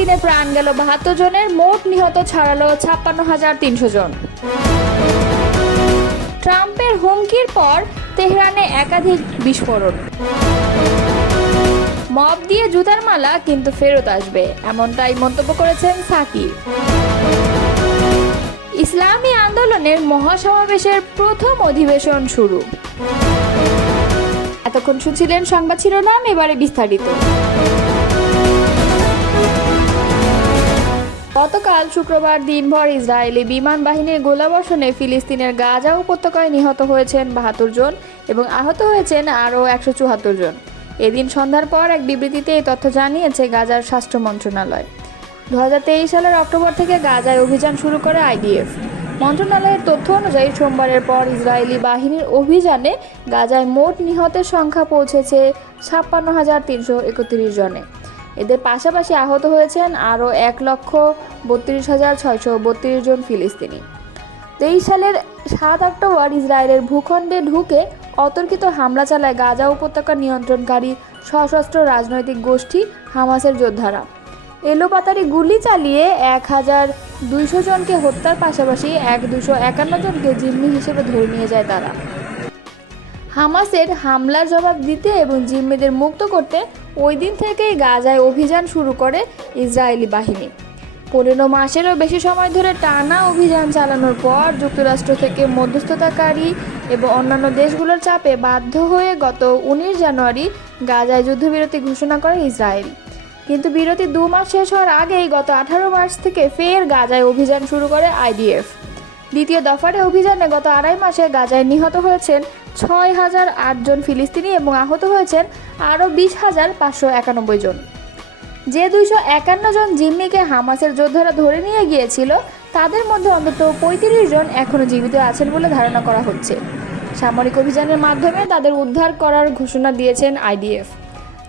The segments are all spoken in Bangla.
দিনে প্রাণ গেল ৭২ জনের, মোট নিহত ছাড়ালো ৫৬,৩০০ জন। ট্রাম্পের হুমকির পর তেহরানে একাধিক বিস্ফোরণ। মব দিয়ে জুতার মালা কিন্তু ফেরত আসবে, এমনটাই মন্তব্য করেছেন সাকিব। ইসলামী আন্দোলনের মহাসমাবেশের প্রথম অধিবেশন শুরু। এতক্ষণ শুনছিলেন সংবাদ শিরোনাম, এবারে বিস্তারিত। গতকাল শুক্রবার দিনভর ইসরায়েলি বিমান বাহিনীর গোলাবর্ষণে ফিলিস্তিনের গাজা উপত্যকায় নিহত হয়েছেন ৭২ জন এবং আহত হয়েছেন আরও ১৭৪ জন। এদিন সন্ধ্যার পর এক বিবৃতিতে এই তথ্য জানিয়েছে গাজার স্বাস্থ্য মন্ত্রণালয়। ২০২৩ সালের অক্টোবর থেকে গাজায় অভিযান শুরু করে আইডিএফ। মন্ত্রণালয়ের তথ্য অনুযায়ী সোমবারের পর ইসরায়েলি বাহিনীর অভিযানে গাজায় মোট নিহতের সংখ্যা পৌঁছেছে ৫৬,৩৩১ জনে। এদের পাশাপাশি আহত হয়েছেন আরও ১,৩২,৬৩২ জন ফিলিস্তিনি। ২৩ সালের ৭ অক্টোবর ইসরায়েলের ভূখণ্ডে ঢুকে অতর্কিত হামলা চালায় গাজা উপত্যকা নিয়ন্ত্রণকারী সশস্ত্র রাজনৈতিক গোষ্ঠী হামাসের যোদ্ধারা। এলোপাতাড়ি গুলি চালিয়ে ১,২০০ জনকে হত্যার পাশাপাশি ২৫১ জনকে জিম্মি হিসেবে ধরে নিয়ে যায় তারা। হামাসের হামলার জবাব দিতে এবং জিম্মিদের মুক্ত করতে ওই দিন থেকেই গাজায় অভিযান শুরু করে ইসরায়েলি বাহিনী। ১৫ মাসেরও বেশি সময় ধরে টানা অভিযান চালানোর পর যুক্তরাষ্ট্র থেকে মধ্যস্থতাকারী এবং অন্যান্য দেশগুলোর চাপে বাধ্য হয়ে গত ১৯ জানুয়ারি গাজায় যুদ্ধবিরতি ঘোষণা করে ইসরায়েল। কিন্তু বিরতি ২ মাস শেষ হওয়ার আগেই গত ১৮ মার্চ থেকে ফের গাজায় অভিযান শুরু করে আইডিএফ। দ্বিতীয় দফার অভিযানে গত ২.৫ মাসে গাজায় নিহত হয়েছেন ৬,০০৮ জন ফিলিস্তিনি এবং আহত হয়েছেন আরও ২০,৫৯১ জন। যে ২৫১ জন জিম্মিকে হামাসের যোদ্ধারা ধরে নিয়ে গিয়েছিল তাদের মধ্যে অন্তত ৩৫ জন এখনও জীবিত আছেন বলে ধারণা করা হচ্ছে। সামরিক অভিযানের মাধ্যমে তাদের উদ্ধার করার ঘোষণা দিয়েছেন আইডিএফ।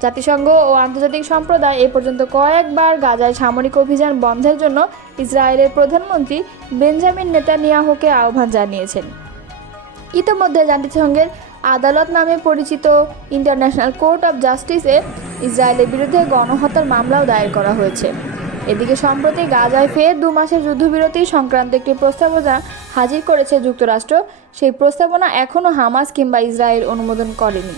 জাতিসংঘ ও আন্তর্জাতিক সম্প্রদায় এ পর্যন্ত কয়েকবার গাজায় সামরিক অভিযান বন্ধের জন্য ইসরায়েলের প্রধানমন্ত্রী বেঞ্জামিন নেতানিয়াহুকে আহ্বান জানিয়েছেন। ইতিমধ্যে জাতিসংঘের আদালত নামে পরিচিত ইন্টারন্যাশনাল কোর্ট অব জাস্টিসে ইসরায়েলের বিরুদ্ধে গণহত্যার মামলাও দায়ের করা হয়েছে। এদিকে সম্প্রতি গাজায় ফের ২ মাসের যুদ্ধবিরতি সংক্রান্ত একটি প্রস্তাবনা হাজির করেছে যুক্তরাষ্ট্র। সেই প্রস্তাবনা এখনও হামাস কিংবা ইসরায়েল অনুমোদন করেনি।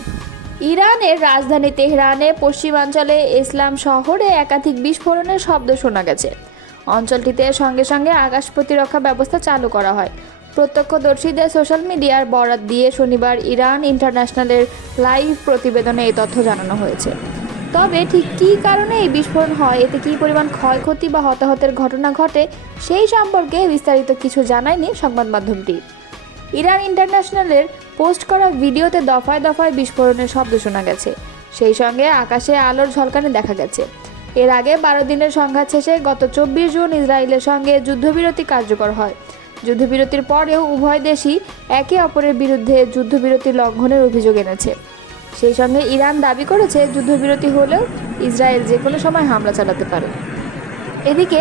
ইরানের রাজধানী তেহরানে পশ্চিমাঞ্চলে ইসলাম শহরে একাধিক বিস্ফোরণের শব্দ শোনা গেছে। অঞ্চলটিতে সঙ্গে সঙ্গে আকাশ প্রতিরক্ষা ব্যবস্থা চালু করা হয়। প্রত্যক্ষদর্শীদের সোশ্যাল মিডিয়ার বরাত দিয়ে শনিবার ইরান ইন্টারন্যাশনালের লাইভ প্রতিবেদনে এই তথ্য জানানো হয়েছে। তবে ঠিক কী কারণে এই বিস্ফোরণ হয়, এতে কী পরিমাণ ক্ষয়ক্ষতি বা হতাহতের ঘটনা ঘটে সেই সম্পর্কে বিস্তারিত কিছু জানায়নি সংবাদ মাধ্যমটি। ইরান ইন্টারন্যাশনালের পোস্ট করা ভিডিওতে দফায় দফায় বিস্ফোরণের শব্দ শোনা গেছে, সেই সঙ্গে আকাশে আলোর ঝলকানি দেখা গেছে। এর আগে ১২ দিনের সংঘাত শেষে গত ২৪ জুন ইসরায়েলের সঙ্গে যুদ্ধবিরতি কার্যকর হয়। যুদ্ধবিরতির পরেও উভয় দেশই একে অপরের বিরুদ্ধে যুদ্ধবিরতি লঙ্ঘনের অভিযোগ এনেছে। সেই সঙ্গে ইরান দাবি করেছে যুদ্ধবিরতি হলেও ইসরায়েল যে কোনো সময় হামলা চালাতে পারে। এদিকে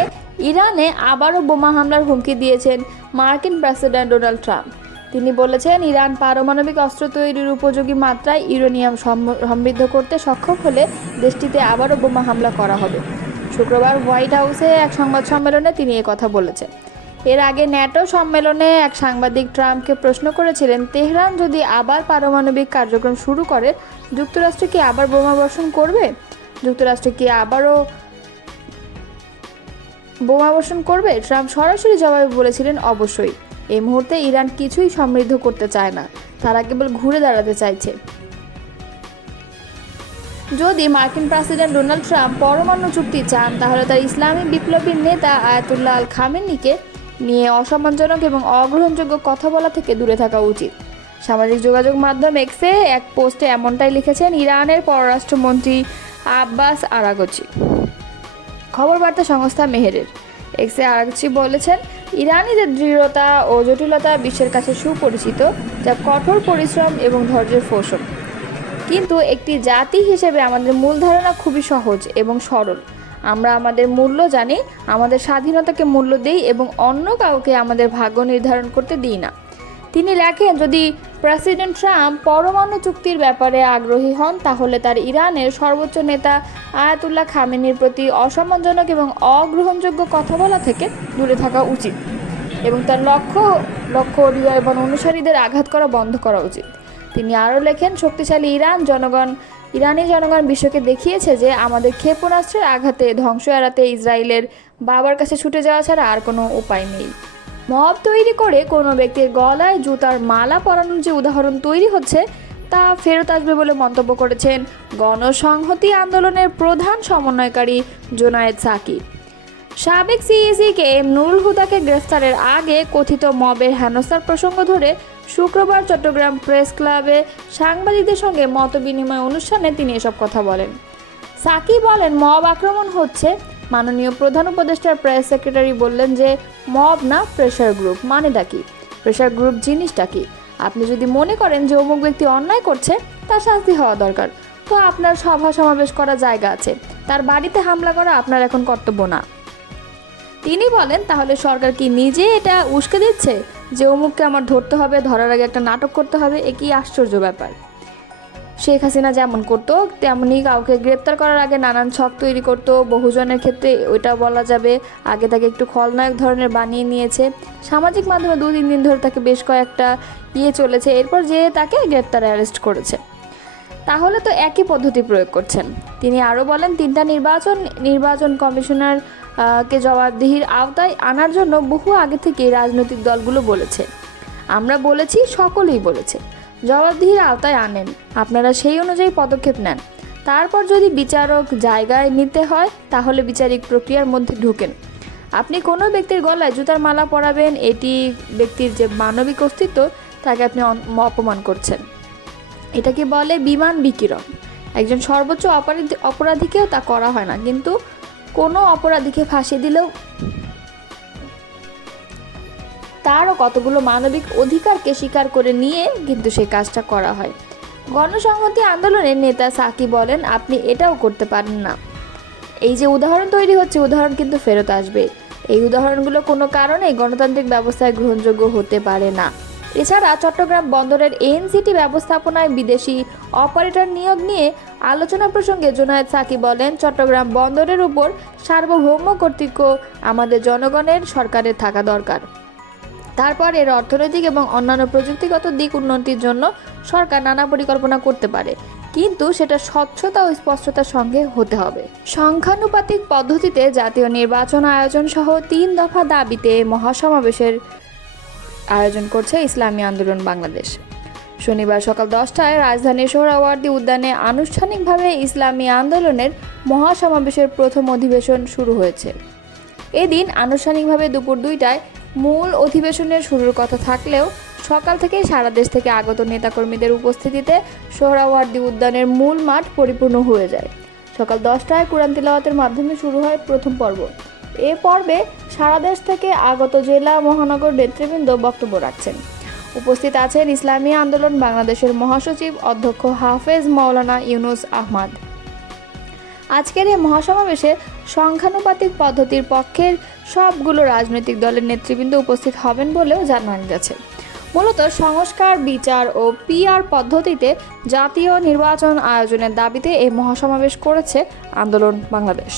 ইরানে আবারও বোমা হামলার হুমকি দিয়েছেন মার্কিন প্রেসিডেন্ট ডোনাল্ড ট্রাম্প। তিনি বলেছেন, ইরান পারমাণবিক অস্ত্র তৈরির উপযোগী মাত্রায় ইউরেনিয়াম সমৃদ্ধ করতে সক্ষম হলে দেশটিতে আবারও বোমা হামলা করা হবে। শুক্রবার হোয়াইট হাউসে এক সংবাদ সম্মেলনে তিনি কথা বলেছেন। এর আগে ন্যাটো সম্মেলনে এক সাংবাদিক ট্রাম্পকে প্রশ্ন করেছিলেন, তেহরান যদি আবার পারমাণবিক কার্যক্রম শুরু করে যুক্তরাষ্ট্র কি আবার বোমা বর্ষণ করবে? যুক্তরাষ্ট্র কি আবারও বোমা বর্ষণ করবে? ট্রাম্প সরাসরি জবাবে বলেছিলেন, অবশ্যই। এই মুহূর্তে ইরান কিছুই সমৃদ্ধ করতে চায় না, তারা কেবল ঘুরে দাঁড়াতে চাইছে। যদি মার্কিন প্রেসিডেন্ট ডোনাল্ড ট্রাম্প পরমাণু চুক্তি চান, তাহলে তার ইসলামী বিপ্লবীর নেতা আয়াতুল্লাহ আল খামেনিকে নিয়ে অসম্মানজনক এবং অগ্রহণযোগ্য কথা বলা থেকে দূরে থাকা উচিত। সামাজিক যোগাযোগ মাধ্যম এক্সে এক পোস্টে এমনটাই লিখেছেন ইরানের পররাষ্ট্রমন্ত্রী আব্বাস আরাগচি। খবর বার্তা সংস্থা মেহেরের এক্সে আরাগচি বলেছেন, ইরানিদের দৃঢ়তা ও জটিলতা বিশ্বের কাছে সুপরিচিত, যা কঠোর পরিশ্রম এবং ধৈর্যের ফসল। কিন্তু একটি জাতি হিসেবে আমাদের মূল ধারণা খুবই সহজ এবং সরল। আমরা আমাদের মূল্য জানি, আমাদের স্বাধীনতাকে মূল্য দিই এবং অন্য কাউকে আমাদের ভাগ্য নির্ধারণ করতে দিই না। তিনি লেখেন, যদি প্রেসিডেন্ট ট্রাম্প পরমাণু চুক্তির ব্যাপারে আগ্রহী হন তাহলে তার ইরানের সর্বোচ্চ নেতা আয়াতুল্লাহ খামেনির প্রতি অসম্মানজনক এবং অগ্রহণযোগ্য কথা বলা থেকে দূরে থাকা উচিত এবং তার লক্ষ্য এবং অনুসারীদের আঘাত করা বন্ধ করা উচিত। তিনি আরও লেখেন, শক্তিশালী ইরানি জনগণ বিশ্বকে দেখিয়েছে যে আমাদের ক্ষেপণাস্ত্রের আঘাতে ধ্বংস এড়াতে ইসরায়েলের বাবার কাছে ছুটে যাওয়া ছাড়া আর কোনো উপায় নেই। মব তৈরি করে কোনো ব্যক্তির গলায় জুতার মালা পরানোর যে উদাহরণ তৈরি হচ্ছে তা ফেরত আসবে বলে মন্তব্য করেছেন গণসংহতি আন্দোলনের প্রধান সমন্বয়কারী জোনায়েদ সাকি। সাবেক সিইসি কে এম নুরুল হুদাকে গ্রেফতারের আগে কথিত মবের হেনস্থার প্রসঙ্গ ধরে শুক্রবার চট্টগ্রাম প্রেস ক্লাবে সাংবাদিকদের সঙ্গে মতবিনিময় অনুষ্ঠানে তিনি এসব কথা বলেন। সাকি বলেন, মব আক্রমণ হচ্ছে। মাননীয় প্রধান উপদেষ্টার প্রেস সেক্রেটারি বললেন যে মব না, প্রেশার গ্রুপ। মানেটা কি? প্রেশার গ্রুপ জিনিসটা কি? আপনি যদি মনে করেন যে অমুক ব্যক্তি অন্যায় করছে, তার শাস্তি হওয়া দরকার, তো আপনার সভা সমাবেশ করার জায়গা আছে, তার বাড়িতে হামলা করা আপনার এখন কর্তব্য না। তিনি বলেন, তাহলে সরকার কি নিজে এটা উস্কে দিচ্ছে যে অমুককে আমার ধরতে হবে, ধরার আগে একটা নাটক করতে হবে? এ কি আশ্চর্য ব্যাপার। শেখ হাসিনা যেমন করতো তেমনি কাউকে গ্রেপ্তার করার আগে নানান ছক তৈরি করতো। বহুজনের ক্ষেত্রে ওইটা বলা যাবে আগে তাকে একটু খলনায়ক ধরনের বানিয়ে নিয়েছে। সামাজিক মাধ্যমে 2-3 দিন ধরে তাকে বেশ কয়েকটা চলেছে, এরপর যে তাকে গ্রেপ্তার অ্যারেস্ট করেছে। তাহলে তো একই পদ্ধতি প্রয়োগ করছেন। তিনি আরও বলেন, 3টা নির্বাচন কমিশনার কে জবাবদিহির আওতায় আনার জন্য বহু আগে থেকেই রাজনৈতিক দলগুলো বলেছে। আমরা বলেছি, সকলেই বলেছে, জবাবদিহির আওতায় আনেন, আপনারা সেই অনুযায়ী পদক্ষেপ নেন। তারপর যদি বিচারক জায়গায় নিতে হয় তাহলে বিচারিক প্রক্রিয়ার মধ্যে ঢোকেন। আপনি কোনো ব্যক্তির গলায় জুতার মালা পরাবেন, এটি ব্যক্তির যে মানবিক অস্তিত্ব তাকে আপনি অপমান করছেন। এটাকে বলে বিমান বিকিরণ। একজন সর্বোচ্চ অপরাধীকেও তা করা হয় না, কিন্তু কোনো অপরাধীকে ফাঁসি দিলেও তারও কতগুলো মানবিক অধিকারকে স্বীকার করে নিয়ে কিন্তু সেই কাজটা করা হয়। গণসংহতি আন্দোলনের নেতা সাকি বলেন, আপনি এটাও করতে পারেন না। এই যে উদাহরণ তৈরি হচ্ছে, উদাহরণ কিন্তু ফেরত আসবে। এই উদাহরণগুলো কোনো কারণেই গণতান্ত্রিক ব্যবস্থায় গ্রহণযোগ্য হতে পারে না। এছাড়া চট্টগ্রাম বন্দরের এনসিটি ব্যবস্থাপনায় বিদেশি অপারেটর নিয়োগ নিয়ে আলোচনা প্রসঙ্গে জোনায়েদ সাকি বলেন, চট্টগ্রাম বন্দরের উপর সার্বভৌম কর্তৃত্ব আমাদের জনগণের সরকারের থাকা দরকার। তারপর এর অর্থনৈতিক এবং অন্যান্য প্রযুক্তিগত দিক উন্নতির জন্য সরকার নানা পরিকল্পনা করতে পারে, কিন্তু সেটা স্বচ্ছতা ও স্পষ্টতার সঙ্গে হতে হবে। সংখ্যানুপাতিক পদ্ধতিতে জাতীয় নির্বাচন আয়োজন সহ 3 দফা দাবিতে মহাসমাবেশের আয়োজন করছে ইসলামী আন্দোলন বাংলাদেশ। শনিবার সকাল 10টায় রাজধানীর সোহরাওয়ার্দী উদ্যানে আনুষ্ঠানিকভাবে ইসলামী আন্দোলনের মহাসমাবেশের প্রথম অধিবেশন শুরু হয়েছে। এদিন আনুষ্ঠানিকভাবে দুপুর 2টায় মূল অধিবেশনের শুরুর কথা থাকলেও সকাল থেকেই সারা দেশ থেকে আগত নেতাকর্মীদের উপস্থিতিতে সোহরাওয়ার্দী উদ্যানের মূল মাঠ পরিপূর্ণ হয়ে যায়। সকাল 10টায় কুরআন তিলাওয়াতের মাধ্যমে শুরু হয় প্রথম পর্ব। এ পর্বে সারা দেশ থেকে আগত জেলা মহানগর নেতৃবৃন্দ বক্তব্য রাখছেন। উপস্থিত আছেন ইসলামী আন্দোলন বাংলাদেশের মহাসচিব অধ্যক্ষ হাফেজ মাওলানা ইউনুস আহমদ। আজকের এই মহাসমাবেশে সংখ্যানুপাতিক পদ্ধতির পক্ষের সবগুলো রাজনৈতিক দলের নেতৃবৃন্দ উপস্থিত হবেন বলেও জানান গেছে। মূলত সংস্কার, বিচার ও পিআর পদ্ধতিতে জাতীয় নির্বাচন আয়োজনের দাবিতে এই মহাসমাবেশ করেছে আন্দোলন বাংলাদেশ।